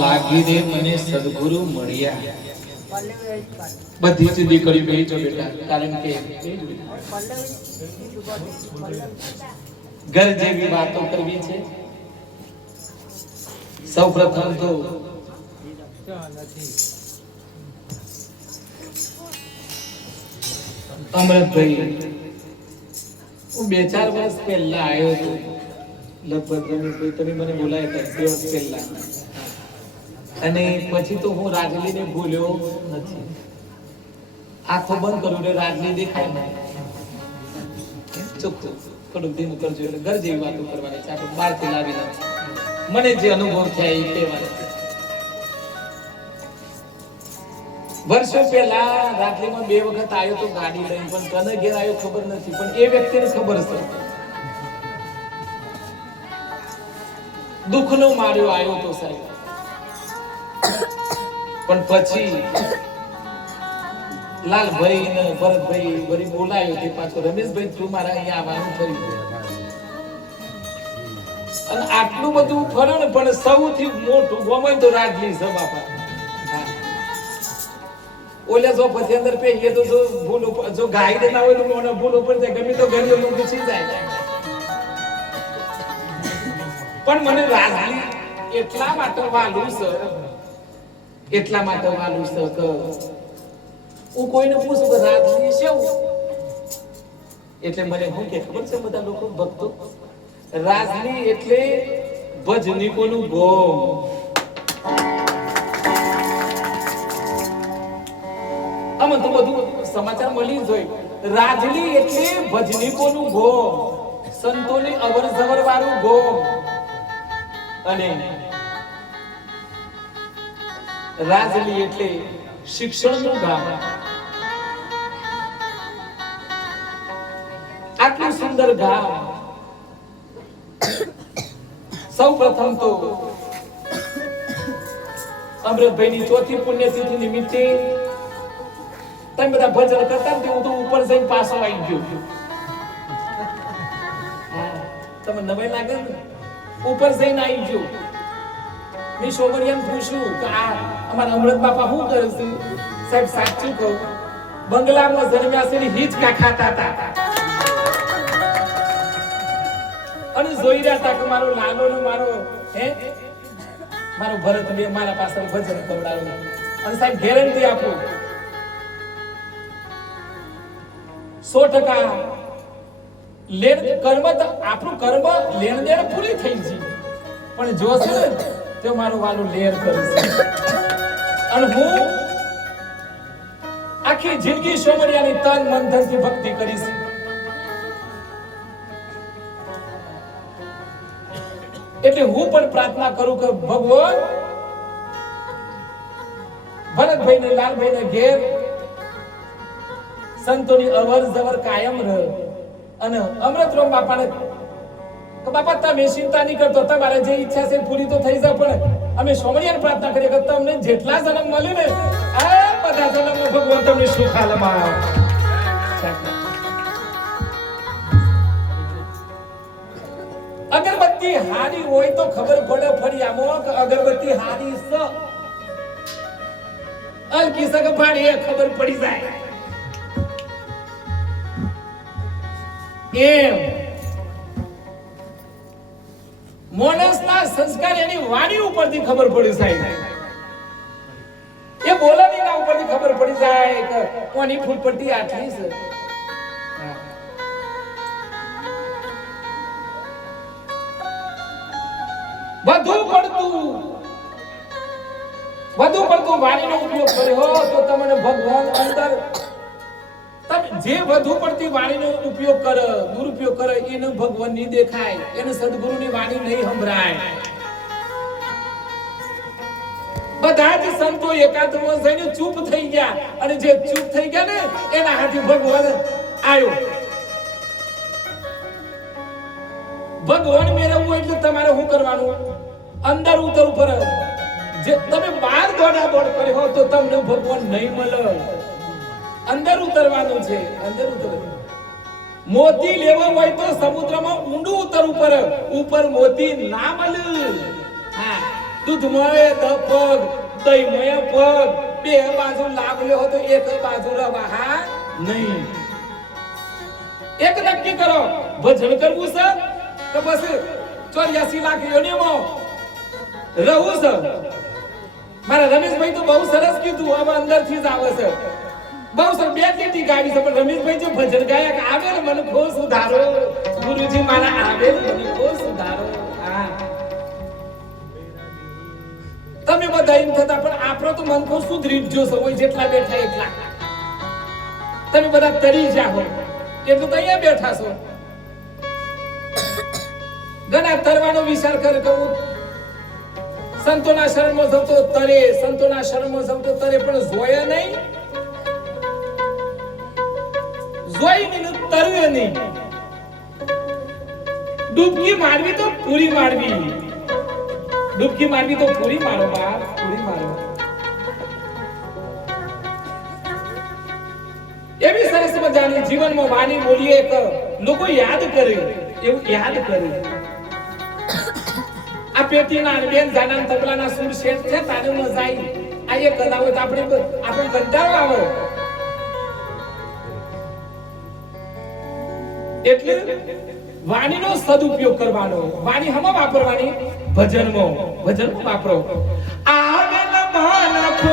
લાગીને મને સદગુરુ મળ્યા. બધી જ દીકરી બેજો બેટા, કારણ કે ઘર જેવી વાતો કરવી છે. સૌપ્રથમ તો અમરતભાઈ, હું 2-4 વર્ષ પહેલા આવ્યો હતો. લગભગ તમે મને બોલાયા હતા 2 વર્ષ પહેલા, અને પછી તો હું રાજલીને ભૂલ્યો નથી. આંખો બંધ કરું એટલે રાજલી દેખાય મને. ચોખ્ખું થોડુંક ધીમું કરજો, એટલે ઘર જેવી વાતો કરવાની છે. આપણે બહારથી લાવી નથી, મને જે અનુભવ થયા એ કહેવાના. વર્ષો પહેલા રાજલીમાં 2 વખત આવ્યો તો ગાડી લઈને, પણ કને ઘેર આવ્યો ખબર નથી, પણ એ વ્યક્તિને ખબર છે. દુઃખનો માર્યો આવ્યો તો સાહેબ. પણ પછી લાલભાઈ ને ભરતભાઈ વળી બોલાયો તે પાછો રમેશભાઈ થ્રુ મારા અહીંયા આવવાનું થયું. અને આટલું બધું ફર્યો ને, પણ સૌથી મોટું ગોમય તો રાજલી છે બાપા. ઓલે જો પછી અંદર પેઈએ તો જો ભૂલો, જો ગાઈ દેતા હોય તો મને ભૂલો પડી જાય, ગમે તો ગલીઓ લોકો ઘૂસી જાય. પણ મને રાજલી એટલા માટે વાલું છે, એટલા માટે વાલું છે કે હું કોઈને પૂછું કે રાજલી શું, એટલે મને શું કે ખબર છે બધા લોકો ભક્તો, રાજલી એટલે ભજનીકોનું ગોમ. આમાં તો બધું સમાચાર મળી જ હોય. રાજલી એટલે ભજનીકોનું ગોમ, સંતોની અવર જવર વાળું ગોમ. અને રાજલી એટલે શિક્ષણનું ગામ. આટલું સુંદર ગામ. સૌ પ્રથમ તો અમૃતભાઈની 4થી પુણ્યતિથિ નિમિત્તે તમે બધા ભજન કરતા ને, હું તો ઉપર જઈને પાછો આવી ગયો. તમે નવાઈ લાગે ને, ઉપર જઈને આવી ગયો. મેં શોભરિયાને પૂછ્યું કે આ અમારા અમૃત બાપા શું કરે છે? સાહેબ સાચું કહું, બંગલામાં જન્મ્યા છે, હિંચકા ખાતા હતા અને જોઈ રહ્યા હતા કે મારો લાલો ને મારો ભરત બે મારા પાસે ભજન કવડાવ્યું. અને સાહેબ ગેરંટી આપું, 100% લેણ કર્મ, આપણું કર્મ લેણ દેણ પૂરી થઈ ગઈ, પણ જો છે ને તે મારું વાલું લેર કરે છે. અને હું આખી જિંદગી સોમરિયાની તન મન ધનથી ભક્તિ કરીશ. એટલે હું પણ પ્રાર્થના કરું કે ભગવાન ભરતભાઈ ને લાલભાઈ ને ઘેર સંતોની અવર જવર કાયમ રહે. અને અમૃતરામ બાપાને કે બાપા તમે ચિંતા નહીં કરતો, તમારે જે ઈચ્છા છે પૂરી તો થઈ જાય, પણ અમે સોમરિયાને પ્રાર્થના કરીએ કે તમને જેટલા જન્મ મળે ને આ બધા જન્મમાં ભગવાન તમને સુખ આલમાં. અગરબત્તી હારી હોય તો ખબર પડે ફળિયામાં કે અગરબત્તી હારી છે. અલકી સગ ભાડી ખબર પડી જાય. એમ માણસના સંસ્કાર એની વાણી ઉપરથી ખબર પડી જાય, એ બોલણીના ઉપરથી ખબર પડી જાય કે કોની ફૂટપટ્ટી આટલી છે. વધુ પડતું વાણીનો ઉપયોગ કર્યો તો તમને ભગવાન અંદર, તમે જે વધુ પડતી વાણીનો ઉપયોગ કરે, દુરુપયોગ કરે, એને ભગવાન નહીં દેખાય, એને સદગુરુની વાણી નહીં સંભળાય. બધા જ સંતો એકાંતમાં જઈને ચૂપ થઈ ગયા, અને જે ચૂપ થઈ ગયા ને એના હાથે ભગવાન આવ્યો. ભગવાન મેળવવું એટલે તમારે શું કરવાનું? અંદર ઉતર ઉપર. જે તમે બહાર દોડા દોડ કર્યો તો તમને ભગવાન નહીં મળે. અંદર ઉતરવાનું છે, અંદર ઉતરવાનું. મોતી લેવો હોય તો સમુદ્રમાં ઊંડું ઉતરવું પડે, ઉપર મોતી ના મળે. હા, દૂધમાં એ પગ દહીંમાં પગ બે બાજુ લાગલ્યો હતો એક બાજુ રવા નહીં. એક નક્કી કરો, ભજન કરવું છે કે બસ 84 લાખ યોનીમાં રહું છે. મારા રમેશભાઈ તો બહુ સરસ કીધું, હવે અંદરથી જ આવે છે. બહુ સરસ બે લીટી ગાવી છે, પણ રમેશભાઈ જે ભજન ગાયક આવે ને મને ખો સુધારો, ગુરુજી મારા આવે મને ખો સુધારો. હા તમે બધા એમ થતા, પણ આપણો તો મન કો સુધરી જ જોશો હોય જેટલા બેઠા એટલા. તમે બધા તરી જાઓ એટલું તો અહીંયા બેઠા છો. ઘણા તરવાનો વિચાર કર કહું સંતોના શરણમાં જતો તરે, સંતોના શરણમાં જતો તરે, પણ જોયા નહીં, જોઈ નહીં તરે નહીં. ડૂબકી મારવી તો પૂરી મારવી, ડૂબકી મારવી તો પૂરી મારો બાપ, પૂરી મારો. એવી સરસ મજાની જીવનમાં વાણી બોલીએ કે લોકો યાદ કરે, એવું યાદ કરે. આ પેટીના બેન જાના તબલાના સુર શેઠ છે તારે ન જાય. આ એક કલા હોય તો આપણે કંટાળો આવે. એટલે વાણીનો સદુપયોગ કરવાનો. વાણી હમ વાપરવાની ભજનમાં વાપરો. આવે ન માન કો